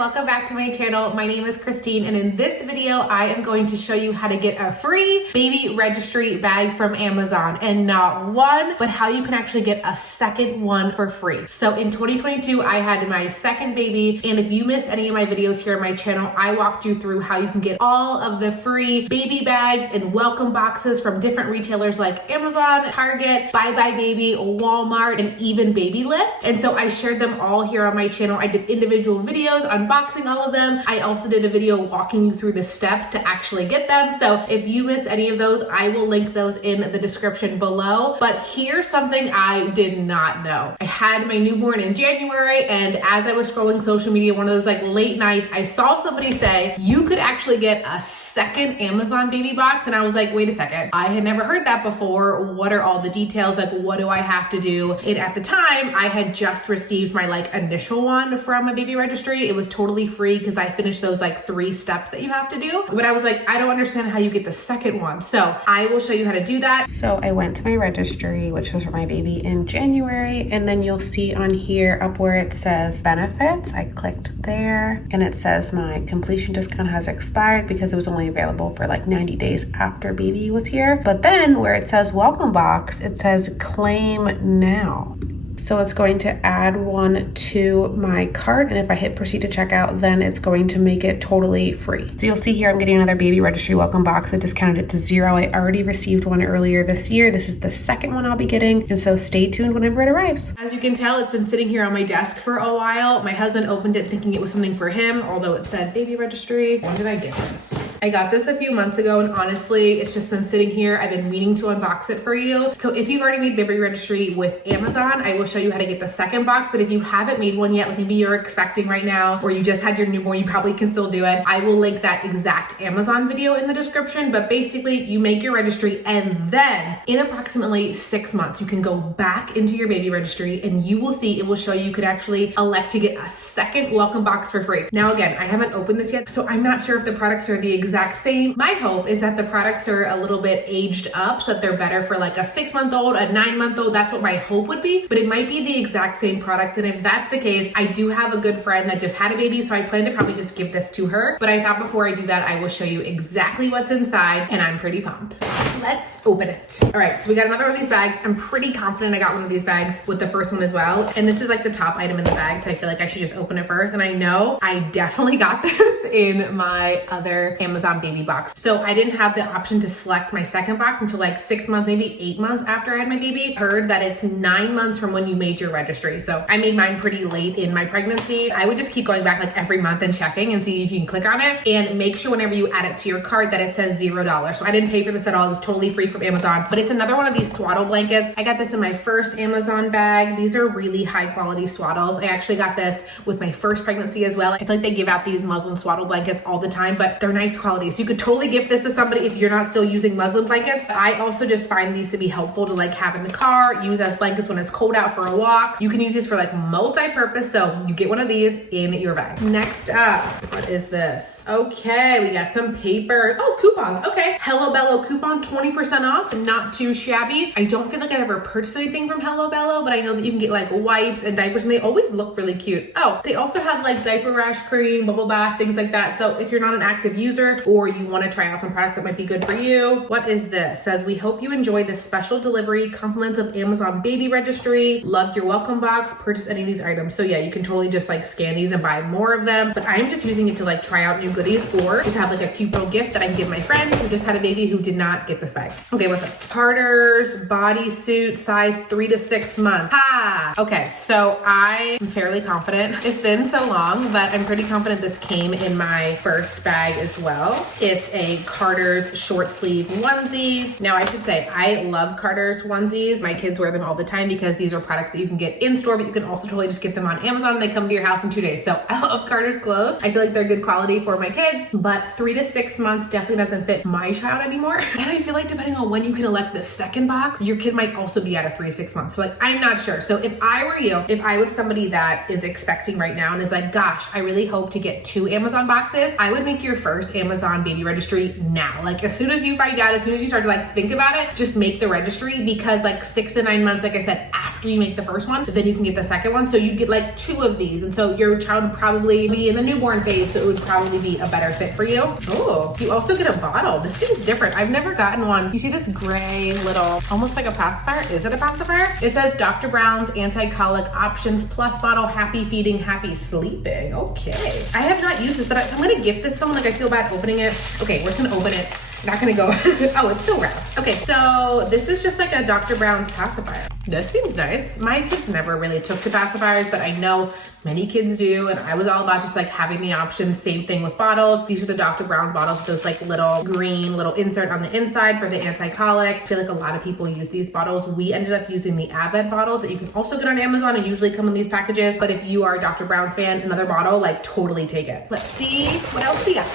welcome back to my channel. My name is Christine, and in this video, I am going to show you how to get a free baby registry bag from Amazon, and not one, but how you can actually get a second one for free. So in 2022, I had my second baby, and if you missed any of my videos here on my channel, I walked you through how you can get all of the free baby bags and welcome boxes from different retailers like Amazon, Target, Bye Bye Baby, Walmart, and even Babylist. And so I shared them all here on my channel. I did individual videos unboxing all of them. I also did a video walking you through the steps to actually get them. So if you missed any of those, I will link those in the description below. But here's something I did not know. I had my newborn in January, and as I was scrolling social media, one of those like late nights, I saw somebody say you could actually get a second Amazon baby box. And I was like, wait a second, I had never heard that before. What are all the details? Like, what do I have to do? And at the time, I had just received my like initial one from a baby registry. It was totally free because I finished those like 3 steps that you have to do. But I was like, I don't understand how you get the second one. So I will show you how to do that. So I went to my registry, which was for my baby in January. And then you'll see on here up where it says benefits, I clicked there and it says my completion discount has expired because it was only available for like 90 days after baby was here. But then where it says welcome box, it says claim now. So it's going to add one to my cart, and if I hit proceed to checkout, then it's going to make it totally free. So you'll see here I'm getting another baby registry welcome box that discounted it to 0. I already received one earlier this year. This is the second one I'll be getting, and so stay tuned whenever it arrives. As you can tell, it's been sitting here on my desk for a while. My husband opened it thinking it was something for him, although it said baby registry. When did I get this? I got this a few months ago, and honestly, it's just been sitting here. I've been meaning to unbox it for you. So if you've already made baby registry with Amazon, I will show you how to get the second box. But if you haven't made one yet, like maybe you're expecting right now, or you just had your newborn, you probably can still do it. I will link that exact Amazon video in the description. But basically, you make your registry, and then in approximately 6 months, you can go back into your baby registry, and you will see it will show you could actually elect to get a second welcome box for free. Now, again, I haven't opened this yet, so I'm not sure if the products are the exact same. My hope is that the products are a little bit aged up so that they're better for like a 6-month-old, a 9-month-old. That's what my hope would be, but it might be the exact same products. And if that's the case, I do have a good friend that just had a baby, so I plan to probably just give this to her. But I thought before I do that, I will show you exactly what's inside, and I'm pretty pumped. Let's open it. All right, so we got another one of these bags. I'm pretty confident I got one of these bags with the first one as well. And this is like the top item in the bag, so I feel like I should just open it first. And I know I definitely got this in my other Amazon baby box. So I didn't have the option to select my second box until like 6 months, maybe 8 months after I had my baby. Heard that it's 9 months from when you made your registry. So I made mine pretty late in my pregnancy. I would just keep going back like every month and checking and see if you can click on it, and make sure whenever you add it to your cart that it says $0. So I didn't pay for this at all. It was totally free from Amazon, but it's another one of these swaddle blankets. I got this in my first Amazon bag. These are really high quality swaddles. I actually got this with my first pregnancy as well. I feel like they give out these muslin swaddle blankets all the time, but they're nice quality. So you could totally gift this to somebody if you're not still using muslin blankets. I also just find these to be helpful to like have in the car, use as blankets when it's cold out for a walk. You can use these for like multi-purpose, so you get one of these in your bag. Next up, what is this? Okay, we got some papers. Oh, coupons. Okay, Hello Bello coupon, 20% off. Not too shabby. I don't feel like I've ever purchased anything from Hello Bello, but I know that you can get like wipes and diapers, and they always look really cute. Oh, they also have like diaper rash cream, bubble bath, things like that. So if you're not an active user or you want to try out some products that might be good for you, what is this? It says, we hope you enjoy this special delivery, compliments of Amazon baby registry. Love your welcome box. Purchase any of these items. So yeah, you can totally just like scan these and buy more of them. But I'm just using it to like try out new goodies, or just have like a cute little gift that I can give my friend who just had a baby who did not get this bag. Okay, what's this? Carter's bodysuit, size 3 to 6 months. Ha! Okay, so I am fairly confident. It's been so long, but I'm pretty confident this came in my first bag as well. It's a Carter's short sleeve onesie. Now I should say, I love Carter's onesies. My kids wear them all the time because these are products that you can get in store, but you can also totally just get them on Amazon. They come to your house in 2 days. So I love Carter's clothes. I feel like they're good quality for my kids, but 3 to 6 months definitely doesn't fit my child anymore. And I feel like depending on when you can elect the second box, your kid might also be out of 3 to 6 months. So like, I'm not sure. So if I were you, if I was somebody that is expecting right now and is like, gosh, I really hope to get 2 Amazon boxes, I would make your first Amazon baby registry now. Like as soon as you find out, as soon as you start to like think about it, just make the registry, because like 6 to 9 months, like I said, after you make the first one, but then you can get the second one. So you get like 2 of these. And so your child would probably be in the newborn phase, so it would probably be a better fit for you. Oh, you also get a bottle. This seems different. I've never gotten one. You see this gray little, almost like a pacifier. Is it a pacifier? It says Dr. Brown's Anti-Colic Options Plus Bottle, Happy Feeding, Happy Sleeping. Okay. I have not used this, but I'm gonna gift this to someone. Like I feel bad opening it. Okay, we're just gonna open it. Not gonna go, oh, it's still wrapped. Okay, so this is just like a Dr. Brown's pacifier. This seems nice. My kids never really took to pacifiers, but I know many kids do, and I was all about just like having the options. Same thing with bottles. These are the Dr. Brown bottles with those like little green little insert on the inside for the anti-colic. I feel like a lot of people use these bottles. We ended up using the Advent bottles that you can also get on Amazon and usually come in these packages. But if you are a Dr. Brown's fan, another bottle, like totally take it. Let's see what else we got.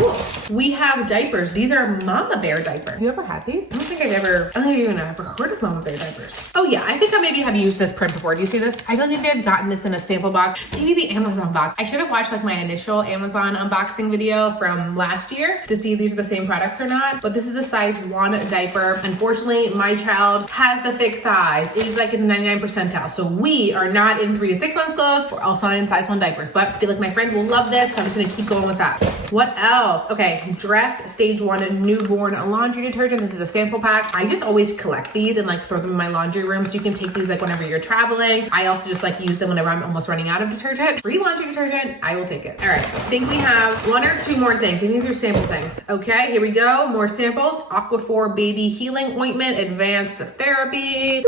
Ooh, we have diapers. These are Mama Bear diapers. Have you ever had these? I don't think I've even ever heard of Mama Bear diapers. Oh yeah, I think I maybe have used this print before. Do you see this? I don't think I've gotten this in a sample box. Maybe the Amazon box. I should have watched like my initial Amazon unboxing video from last year to see if these are the same products or not. But this is a size 1 diaper. Unfortunately, my child has the thick thighs. It is like in the 99th percentile. So we are not in 3 to 6 months clothes. We're also not in size 1 diapers. But I feel like my friends will love this. So I'm just gonna keep going with that. What else? Okay, Dreft Stage 1 Newborn Laundry Detergent. This is a sample pack. I just always collect these and like throw them in my laundry room. So you can take these like whenever you're traveling. I also just like use them whenever I'm almost running out of detergent. Free laundry detergent, I will take it. All right, I think we have 1 or 2 more things. And these are sample things. Okay, here we go. More samples. Aquaphor Baby Healing Ointment, Advanced Therapy.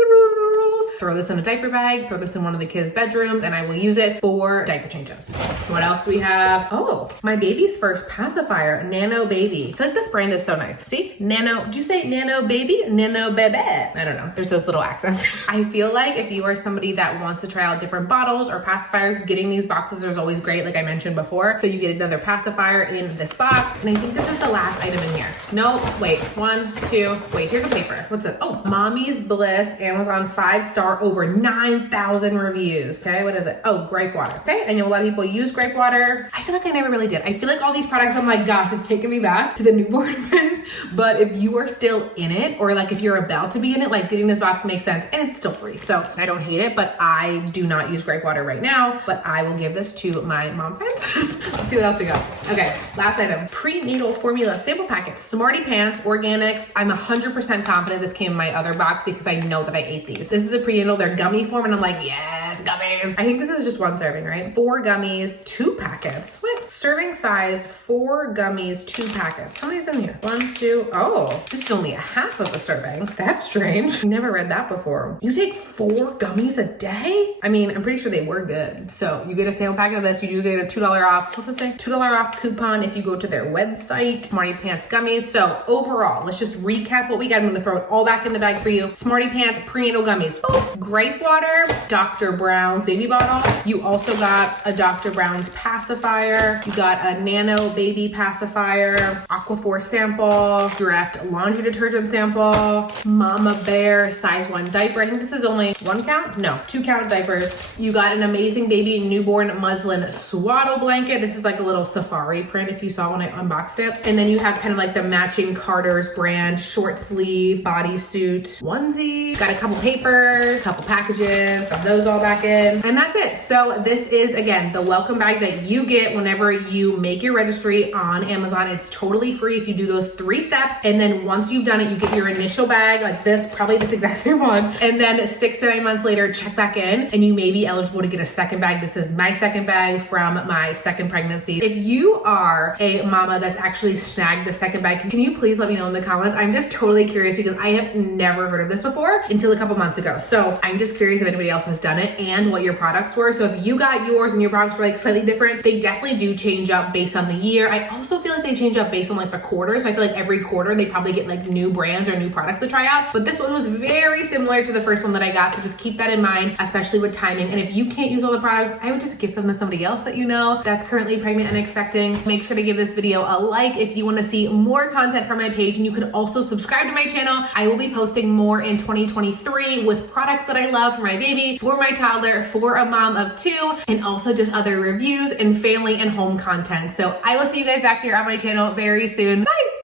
Throw this in a diaper bag, throw this in one of the kids' bedrooms, and I will use it for diaper changes. What else do we have? Oh, my baby's first pacifier, Nano Baby. I feel like this brand is so nice. See, Nano, did you say Nano Baby? Nano Bebe? I don't know, there's those little accents. I feel like if you are somebody that wants to try out different bottles or pacifiers, getting these boxes is always great, like I mentioned before. So you get another pacifier in this box, and I think this is the last item in here. No, wait, 1, 2, wait, here's a paper. What's it? Oh, Mommy's Bliss, Amazon 5-star, over 9,000 reviews. Okay, what is it? Oh, grape water. Okay, I know a lot of people use grape water. I feel like I never really did. I feel like all these products, I'm like, gosh, it's taking me back to the newborn phase. But if you are still in it, or like if you're about to be in it, like getting this box makes sense, and it's still free. So I don't hate it, but I do not use grape water right now, but I will give this to my mom friends. Let's see what else we got. Okay, last item, prenatal formula sample packets, Smarty Pants, organics. I'm 100% confident this came in my other box because I know that I ate these. This is a prenatal, they're gummy form, and I'm like, yes, gummies. I think this is just 1 serving, right? 4 gummies, 2 packets. What? Serving size, 4 gummies, 2 packets. How many is in here? 1, 2, oh, this is only a half of a serving. That's strange. Never read that before. You take 4 gummies a day? I mean, I'm pretty sure they were good. So you get a sample packet of this, you do get a $2 off, what's it say? $2 off coupon if you go to their website, Smarty Pants gummies. So overall, let's just recap what we got. I'm gonna throw it all back in the bag for you. Smarty Pants prenatal gummies. Oh, grape water, Dr. Brown's baby bottle. You also got a Dr. Brown's pacifier. You got a Nano Baby pacifier, Aquaphor sample, Dreft laundry detergent sample, Mama Bear size 1 diaper. I think this is only 1 count? No, 2 count diapers. You got an amazing baby newborn muslin swaddle blanket. This is like a little safari print if you saw when I unboxed it. And then you have kind of like the matching Carter's brand short sleeve bodysuit onesie. Got a couple papers, couple packages, throw those all back in, and that's it. So this is, again, the welcome bag that you get whenever you make your registry on Amazon. It's totally free if you do those 3 steps, and then once you've done it, you get your initial bag like this, probably this exact same one, and then 6 to 9 months later, check back in, and you may be eligible to get a second bag. This is my second bag from my second pregnancy. If you are a mama that's actually snagged the second bag, can you please let me know in the comments? I'm just totally curious because I have never heard of this before until a couple months ago. So I'm just curious if anybody else has done it and what your products were. So if you got yours and your products were like slightly different, they definitely do change up based on the year. I also feel like they change up based on like the quarter. So I feel like every quarter they probably get like new brands or new products to try out. But this one was very similar to the first one that I got. So just keep that in mind, especially with timing. And if you can't use all the products, I would just give them to somebody else that you know that's currently pregnant and expecting. Make sure to give this video a like if you want to see more content from my page. And you can also subscribe to my channel. I will be posting more in 2023 with products that I love for my baby, for my toddler, for a mom of 2, and also just other reviews and family and home content. So I will see you guys back here on my channel very soon. Bye!